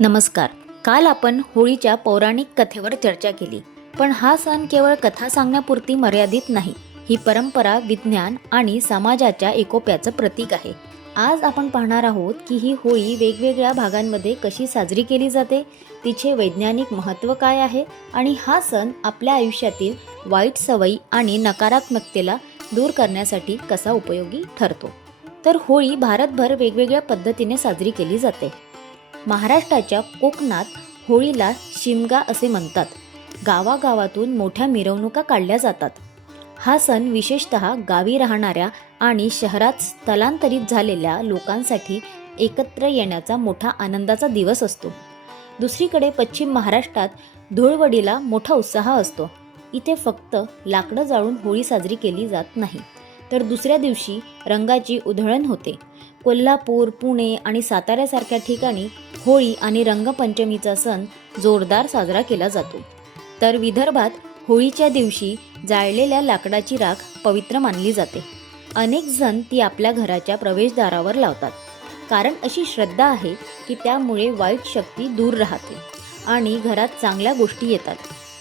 नमस्कार. काल आपण होळीच्या पौराणिक कथेवर चर्चा केली पण हा सण केवळ कथा सांगण्यापुरती मर्यादित नाही ही परंपरा विज्ञान आणि समाजाच्या एकोप्याचं प्रतीक आहे. आज आपण पाहणार आहोत की ही होळी वेगवेगळ्या भागांमध्ये कशी साजरी केली जाते तिचे वैज्ञानिक महत्त्व काय आहे आणि हा सण आपल्या आयुष्यातील वाईट सवयी आणि नकारात्मकतेला दूर करण्यासाठी कसा उपयोगी ठरतो. तर होळी भारतभर वेगवेगळ्या पद्धतीने साजरी केली जाते. महाराष्ट्राच्या कोकणात होळीला शिमगा असे म्हणतात. गावागावातून मोठ्या मिरवणुका काढल्या जातात. हा सण विशेषत गावी राहणाऱ्या आणि शहरात स्थलांतरित झालेल्या लोकांसाठी एकत्र येण्याचा मोठा आनंदाचा दिवस असतो. दुसरीकडे पश्चिम महाराष्ट्रात धुळवडीला मोठा उत्साह असतो. इथे फक्त लाकडं जाळून होळी साजरी केली जात नाही. तर दुसऱ्या दिवशी रंगाची उधळण होते. कोल्हापूर पुणे आणि साताऱ्यासारख्या ठिकाणी होळी आणि रंगपंचमीचा सण जोरदार साजरा केला जातो. तर विदर्भात होळीच्या दिवशी जाळलेल्या लाकडाची राख पवित्र मानली जाते. अनेक जण ती आपल्या घराच्या प्रवेशद्वारावर लावतात. कारण अशी श्रद्धा आहे की त्यामुळे वाईट शक्ती दूर राहते आणि घरात चांगल्या गोष्टी येतात.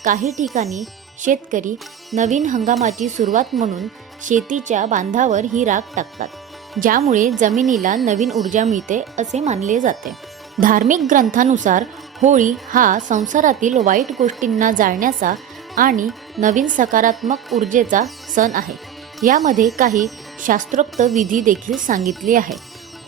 काही ठिकाणी शेतकरी नवीन हंगामाची सुरुवात म्हणून शेतीच्या बांधावर ही राख टाकतात ज्यामुळे जमिनीला नवीन ऊर्जा मिळते असे मानले जाते. धार्मिक ग्रंथानुसार होळी हा संसारातील वाईट गोष्टींना जाळण्याचा आणि नवीन सकारात्मक ऊर्जेचा सण आहे. यामध्ये काही शास्त्रोक्त विधी देखील सांगितली आहे.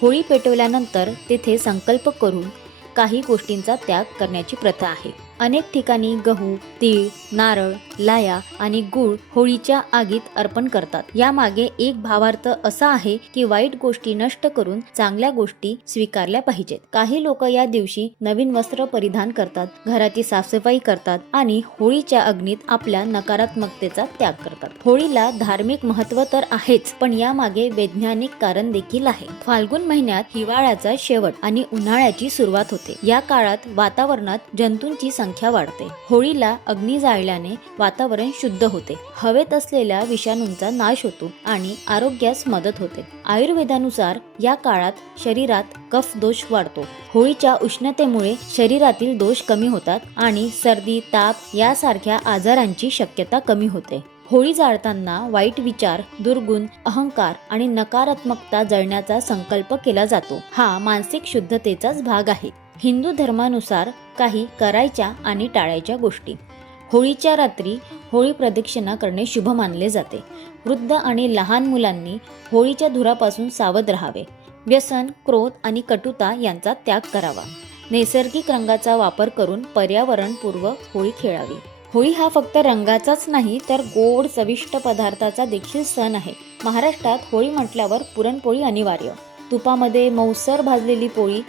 होळी पेटवल्यानंतर तेथे संकल्प करून काही गोष्टींचा त्याग करण्याची प्रथा आहे. अनेक ठिकाणी गहू तीळ नारळ लाया आणि गूळ होळीच्या आगीत अर्पण करतात. यामागे एक भावार्थ असा आहे की वाईट गोष्टी नष्ट करून चांगल्या गोष्टी स्वीकारल्या पाहिजेत. काही लोक या दिवशी नवीन वस्त्र परिधान करतात घराची साफसफाई करतात आणि होळीच्या अग्नीत आपल्या नकारात्मकतेचा त्याग करतात. होळीला धार्मिक महत्त्व तर आहेच पण यामागे वैज्ञानिक कारण देखील आहे. फाल्गुन महिन्यात हिवाळ्याचा शेवट आणि उन्हाळ्याची सुरुवात होते. या काळात वातावरणात जंतूंची संख्या वाढते. होळीला अग्नी जाळल्याने वातावरण शुद्ध होते. हवेत असलेल्या विषाणूंचा नाश होतो आणि आरोग्यास मदत होते. आयुर्वेदानुसार या काळात शरीरात कफ दोष वाढतो. होळीच्या उष्णतेमुळे शरीरातील दोष कमी होतात आणि सर्दी ताप यासारख्या आजारांची शक्यता कमी होते. होळी जाळताना वाईट विचार दुर्गुण अहंकार आणि नकारात्मकता जळण्याचा संकल्प केला जातो. हा मानसिक शुद्धतेचाच भाग आहे. हिंदू धर्मानुसार काही करायच्या आणि टाळायच्या गोष्टी. होळीच्या रात्री होळी प्रदक्षिणा करणे शुभ मानले जाते. वृद्ध आणि लहान मुलांनी होळीच्या धुरापासून सावध राहावे. व्यसन क्रोध आणि कटुता यांचा त्याग करावा. नैसर्गिक रंगाचा वापर करून पर्यावरणपूर्व होळी खेळावी. होळी हा फक्त रंगाचाच नाही तर गोड चविष्ट पदार्थाचा देखील सण आहे. महाराष्ट्रात होळी म्हटल्यावर पुरणपोळी अनिवार्य. तुपामध्ये मौसर भाजलेली पोळी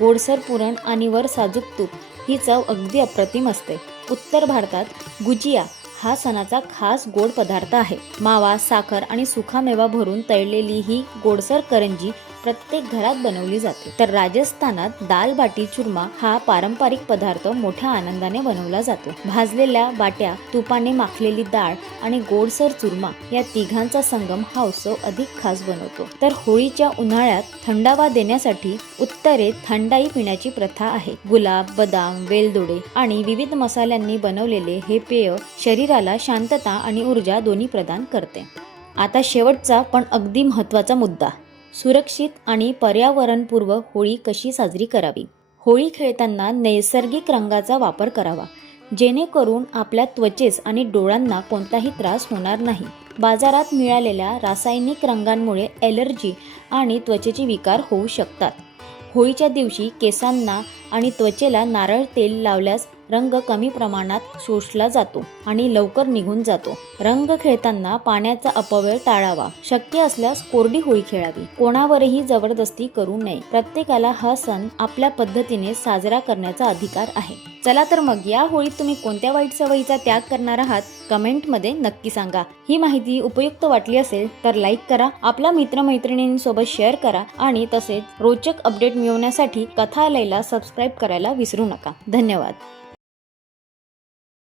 गोडसर पुरण आणि वर साजूक तूप. ही चव अगदी अप्रतिम असते. उत्तर भारतात गुजिया हा सणाचा खास गोड पदार्थ आहे. मावा साखर आणि सुखामेवा भरून तळलेली ही गोडसर करंजी प्रत्येक घरात बनवली जाते. तर राजस्थानात दाल बाटी चुरमा हा पारंपरिक पदार्थ मोठ्या आनंदाने बनवला जातो. भाजलेल्या बाट्या तुपाने माखलेली डाळ आणि गोडसर चुरमा या तिघांचा संगम हा उत्सव अधिक खास बनवतो. तर होळीच्या उन्हाळ्यात थंडावा देण्यासाठी उत्तरेत थंडाई पिण्याची प्रथा आहे. गुलाब बदाम वेलदोडे आणि विविध मसाल्यांनी बनवलेले हे पेय शरीराला शांतता आणि ऊर्जा दोन्ही प्रदान करते. आता शेवटचा पण अगदी महत्त्वाचा मुद्दा. सुरक्षित आणि पर्यावरणपूर्व होळी कशी साजरी करावी? होळी खेळताना नैसर्गिक रंगाचा वापर करावा जेणेकरून आपल्या त्वचेस आणि डोळ्यांना कोणताही त्रास होणार नाही. बाजारात मिळालेल्या रासायनिक रंगांमुळे ॲलर्जी आणि त्वचेचे विकार होऊ शकतात. होळीच्या दिवशी केसांना आणि त्वचेला नारळ तेल लावल्यास रंग कमी प्रमाणात शोषला जातो आणि लवकर निघून जातो. रंग खेळताना पाण्याचा अपव्यय टाळावा. शक्य असल्यास कोरडी होळी खेळावी. कोणावरही जबरदस्ती करू नये. प्रत्येकाला हा सण आपल्या पद्धतीने साजरा करण्याचा अधिकार आहे. चला तर मग या होळीत तुम्ही कोणत्या वाईट सवयीचा त्याग करणार आहात? कमेंटमध्ये नक्की सांगा. ही माहिती उपयुक्त वाटली असेल तर लाईक करा आपल्या मित्रमैत्रिणींसोबत शेअर करा आणि तसेच रोचक अपडेट मिळवण्यासाठी कथालयला सबस्क्राईब करायला विसरू नका. धन्यवाद.